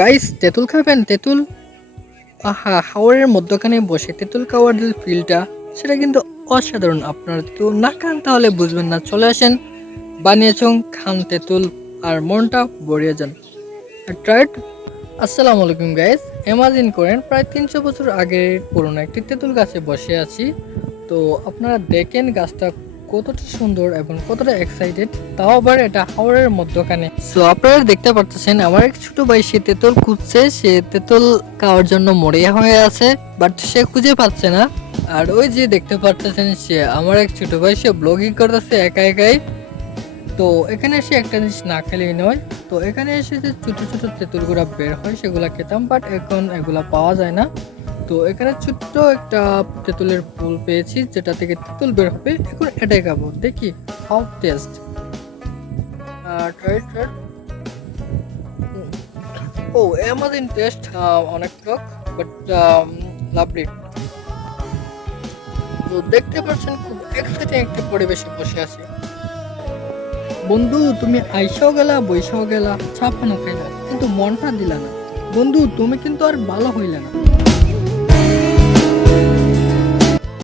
Guys, তেঁতুল খাবেন? তেঁতুল, আহা, হাওরের মধ্যখানে বসে তেঁতুল খাওয়ার যে ফিলটা, সেটা কিন্তু অসাধারণ। আপনারা তো না খান তাহলে বুঝবেন না। চলে আসেন, বানিয়েছং, খান তেঁতুল, আর মনটা ভরিয়ে যান। রাইট। আসসালামু আলাইকুম গাইস। ইমাজিন করেন প্রায় 300 বছর আগের পুরনো একটি তেঁতুল গাছে বসে আছি। তো আপনারা দেখেন গাছটা কতটা সুন্দর এবং কতটা এক্সাইটেড, তাও আবার এটা হাওরের মধ্যখানে। সো আপনারা দেখতে পারতেছেন আমার এক ছোট ভাই সে তেঁতুল খুঁজছে, সে তেঁতুল খাওয়ার জন্য মরিয়া হয়ে আছে, বাট সে খুঁজে পাচ্ছে না। আর ওই যে দেখতে পারতেছেন সে আমার এক ছোট ভাই, সে ব্লগিং করতেছে একা একাই। তো এখানে এসে একটা জিনিস না খেলেই নয়। তো এখানে এসে যে ছোট ছোট তেঁতুলগুলা বের হয় সেগুলা খেতাম, বাট এখন এগুলা পাওয়া যায় না। তো এখানে ছোট্ট একটা তেঁতুলের ফুল পেয়েছি যেটা থেকে তেঁতুল বের হবে, এখন এটাই খাবো, দেখি হাউ টেস্ট। Try try. ও, অ্যামাজিং টেস্ট, অনেক টক, বাট লাভলি। তো দেখতে পাচ্ছেন খুব এক্সাইটিং একটা পরিবেশে বসে আছি। বন্ধু, তুমি আইসাও গেলা, বৈশাও গেলা, চা পানো খাইলা, কিন্তু মনটা দিলা না। বন্ধু, তুমি কিন্তু আর ভালো হইলে না।